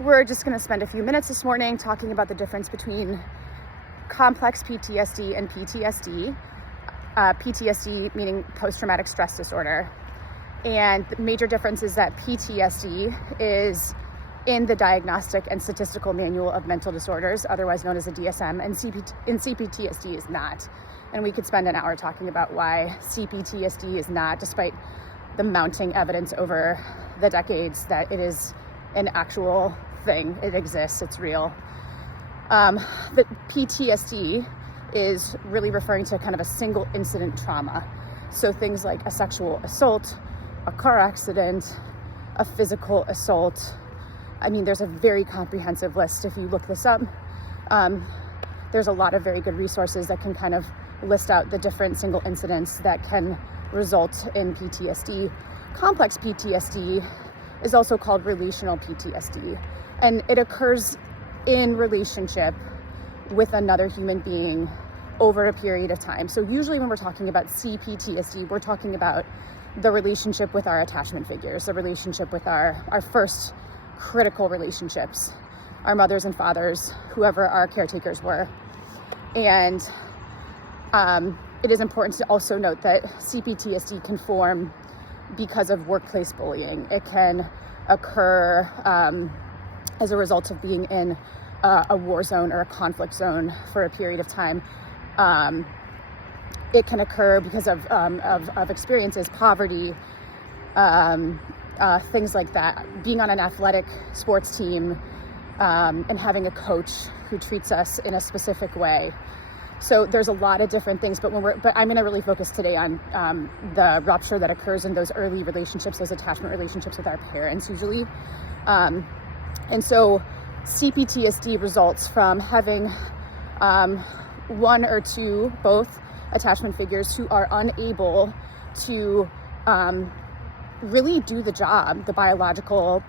we're just going to spend a few minutes this morning talking about the difference between complex PTSD and PTSD. PTSD meaning post-traumatic stress disorder. And the major difference is that PTSD is in the Diagnostic and Statistical Manual of Mental Disorders, otherwise known as the DSM, and CPTSD is not. And we could spend an hour talking about why CPTSD is not, despite the mounting evidence over the decades that it is an actual thing. It exists, it's real. The PTSD is really referring to kind of a single incident trauma. So things like a sexual assault, a car accident, a physical assault. I mean, there's a very comprehensive list if you look this up. There's a lot of very good resources that can kind of list out the different single incidents that can result in PTSD. Complex PTSD is also called relational PTSD, and it occurs in relationship with another human being over a period of time. So usually when we're talking about CPTSD, we're talking about the relationship with our attachment figures, the relationship with our first critical relationships, our mothers and fathers, whoever our caretakers were. And it is important to also note that CPTSD can form because of workplace bullying. It can occur as a result of being in a war zone or a conflict zone for a period of time. It can occur because of experiences, poverty, things like that. Being on an athletic sports team and having a coach who treats us in a specific way. So there's a lot of different things, but I'm going to really focus today on the rupture that occurs in those early relationships, those attachment relationships with our parents usually. And so CPTSD results from having one or two, both attachment figures who are unable to really do the job, the biological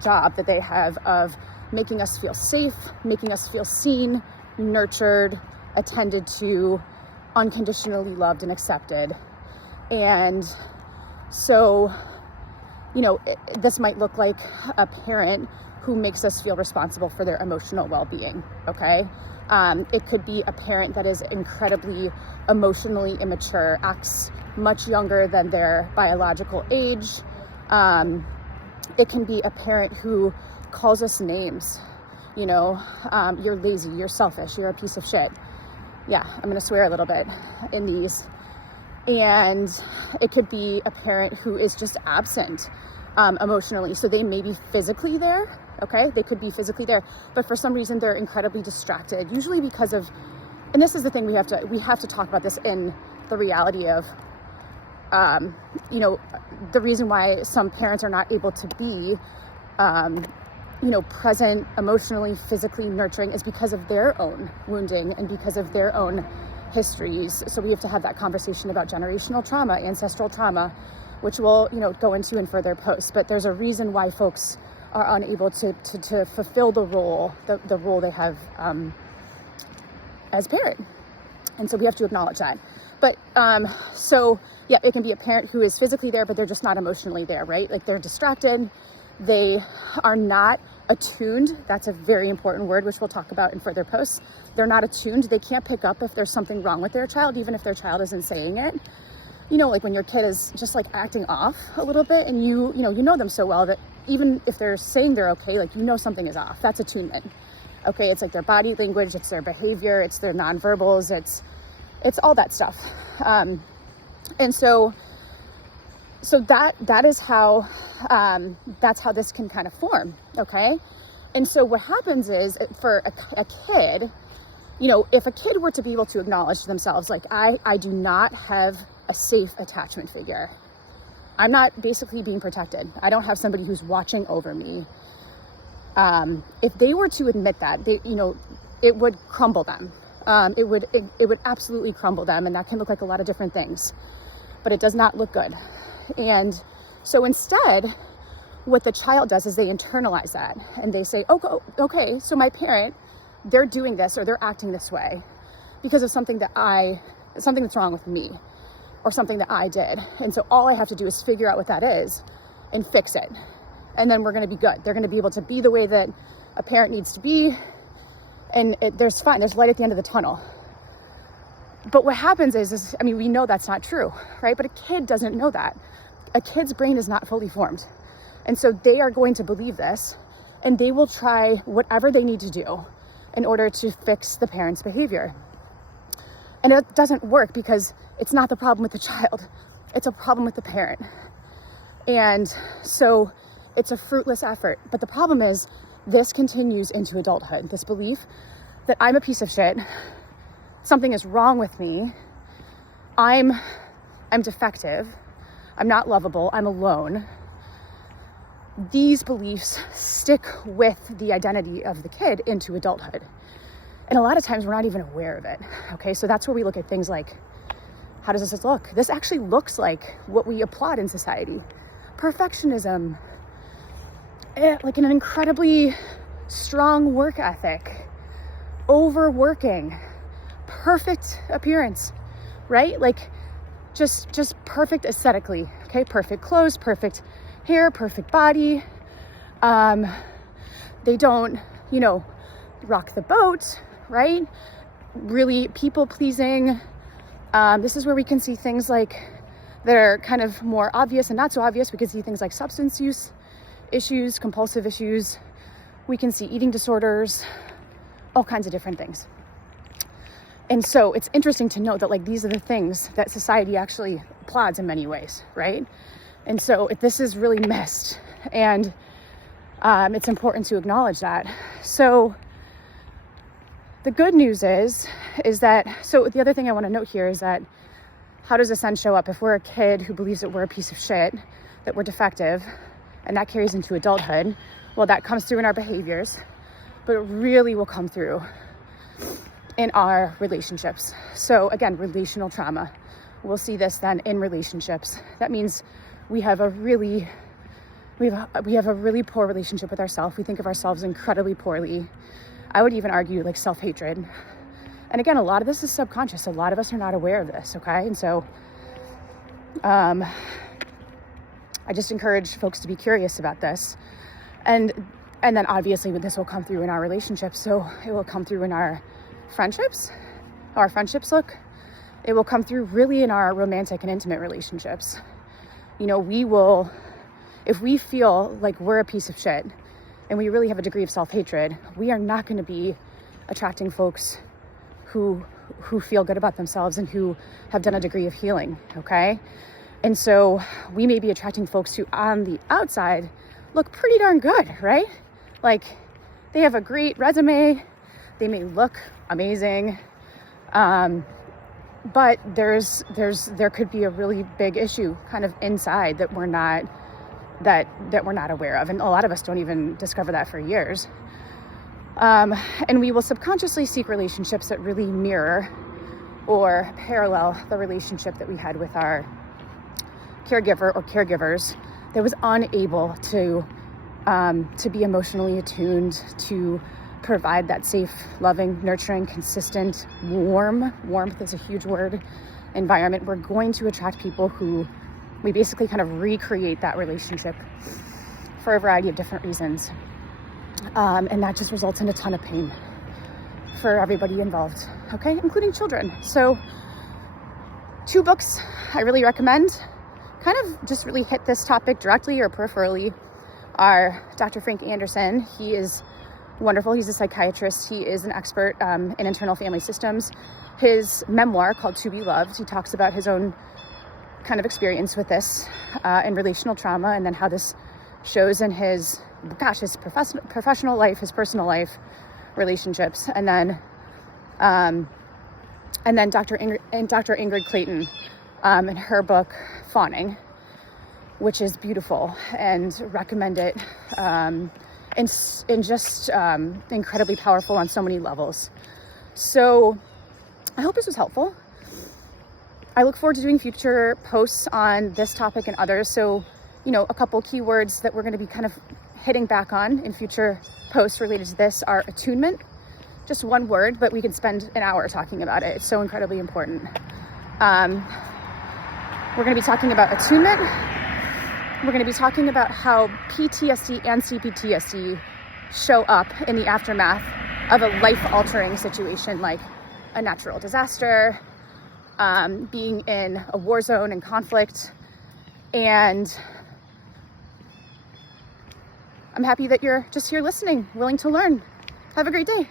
job that they have of making us feel safe, making us feel seen, nurtured, attended to, unconditionally loved and accepted. And so, this might look like a parent who makes us feel responsible for their emotional well-being, okay? It could be a parent that is incredibly emotionally immature, acts much younger than their biological age. It can be a parent who calls us names, you're lazy, you're selfish, you're a piece of shit. Yeah, I'm gonna swear a little bit in these. And it could be a parent who is just absent emotionally. So they may be physically there, okay? They could be physically there, but for some reason they're incredibly distracted, usually because of, and this is the thing we have to talk about this in the reality of, the reason why some parents are not able to be, present, emotionally, physically nurturing is because of their own wounding and because of their own histories. So we have to have that conversation about generational trauma, ancestral trauma, which we'll, go into in further posts. But there's a reason why folks are unable to fulfill the role they have as parent. And so we have to acknowledge that. But so yeah, it can be a parent who is physically there, but they're just not emotionally there, right? Like they're distracted. They are not attuned. That's a very important word, which we'll talk about in further posts. They're not attuned. They can't pick up if there's something wrong with their child, even if their child isn't saying it. Like when your kid is just like acting off a little bit and you know them so well that even if they're saying they're okay, like, something is off. That's attunement. Okay. It's like their body language, it's their behavior, it's their nonverbals, it's all that stuff. And so that is how, that's how this can kind of form. Okay. And so what happens is for a kid, if a kid were to be able to acknowledge to themselves, like, I do not have a safe attachment figure. I'm not basically being protected. I don't have somebody who's watching over me. If they were to admit that, it would crumble them. It would absolutely crumble them. And that can look like a lot of different things, but it does not look good. And so instead, what the child does is they internalize that and they say, okay, so my parent, they're doing this or they're acting this way because of something that's wrong with me or something that I did. And so all I have to do is figure out what that is and fix it. and then we're going to be good. They're going to be able to be the way that a parent needs to be, and there's light at the end of the tunnel. But what happens is, I mean, we know that's not true, right? But a kid doesn't know that. A kid's brain is not fully formed. And so they are going to believe this, and they will try whatever they need to do in order to fix the parent's behavior. And it doesn't work because it's not the problem with the child. It's a problem with the parent. And so it's a fruitless effort. But the problem is this continues into adulthood. This belief that I'm a piece of shit, something is wrong with me, I'm defective, I'm not lovable, I'm alone. These beliefs stick with the identity of the kid into adulthood. And a lot of times we're not even aware of it. Okay, so that's where we look at things like, how does this look? This actually looks like what we applaud in society. Perfectionism, like an incredibly strong work ethic, overworking, perfect appearance, right? Like just perfect aesthetically, okay? Perfect clothes, perfect hair, perfect body. They don't, rock the boat, right? Really people pleasing. This is where we can see things like that are kind of more obvious and not so obvious. We can see things like substance use issues, compulsive issues. We can see eating disorders, all kinds of different things. And so it's interesting to note that like these are the things that society actually applauds in many ways, right? And so this is really missed, and it's important to acknowledge that. So the good news is that, so the other thing I want to note here is that how does this then show up? If we're a kid who believes that we're a piece of shit, that we're defective, and that carries into adulthood, well, that comes through in our behaviors, but it really will come through in our relationships. So again, relational trauma. We'll see this then in relationships. That means we have a really poor relationship with ourselves. We think of ourselves incredibly poorly. I would even argue like self-hatred. And again, a lot of this is subconscious. A lot of us are not aware of this, okay? And so I just encourage folks to be curious about this. And then obviously this will come through in our relationships. So it will come through in our friendships, how our friendships look. It will come through really in our romantic and intimate relationships. We will, if we feel like we're a piece of shit and we really have a degree of self-hatred, we are not going to be attracting folks who feel good about themselves and who have done a degree of healing, okay? And so we may be attracting folks who on the outside look pretty darn good, right? Like they have a great resume, they may look amazing, but there could be a really big issue kind of inside that we're not aware of, and a lot of us don't even discover that for years. And we will subconsciously seek relationships that really mirror or parallel the relationship that we had with our caregiver or caregivers that was unable to be emotionally attuned, to provide that safe, loving, nurturing, consistent, warmth is a huge word, environment. We're going to attract people who we basically kind of recreate that relationship for a variety of different reasons. And that just results in a ton of pain for everybody involved, okay, including children. So 2 books I really recommend, kind of just really hit this topic directly or peripherally, are Dr. Frank Anderson. He is wonderful. He's a psychiatrist. He is an expert in internal family systems. His memoir called To Be Loved, he talks about his own kind of experience with this and relational trauma, and then how this shows in his professional life, his personal life, relationships. And then Dr. Ingrid Clayton in her book Fawning, which is beautiful, and recommend it, and just incredibly powerful on so many levels. So I hope this was helpful. I look forward to doing future posts on this topic and others. So, a couple keywords that we're going to be kind of hitting back on in future posts related to this are attunement. Just one word, but we could spend an hour talking about it. It's so incredibly important. We're going to be talking about attunement. we're going to be talking about how PTSD and Cptsd show up in the aftermath of a life-altering situation like a natural disaster, being in a war zone and conflict. And I'm happy that you're just here listening, willing to learn. Have a great day.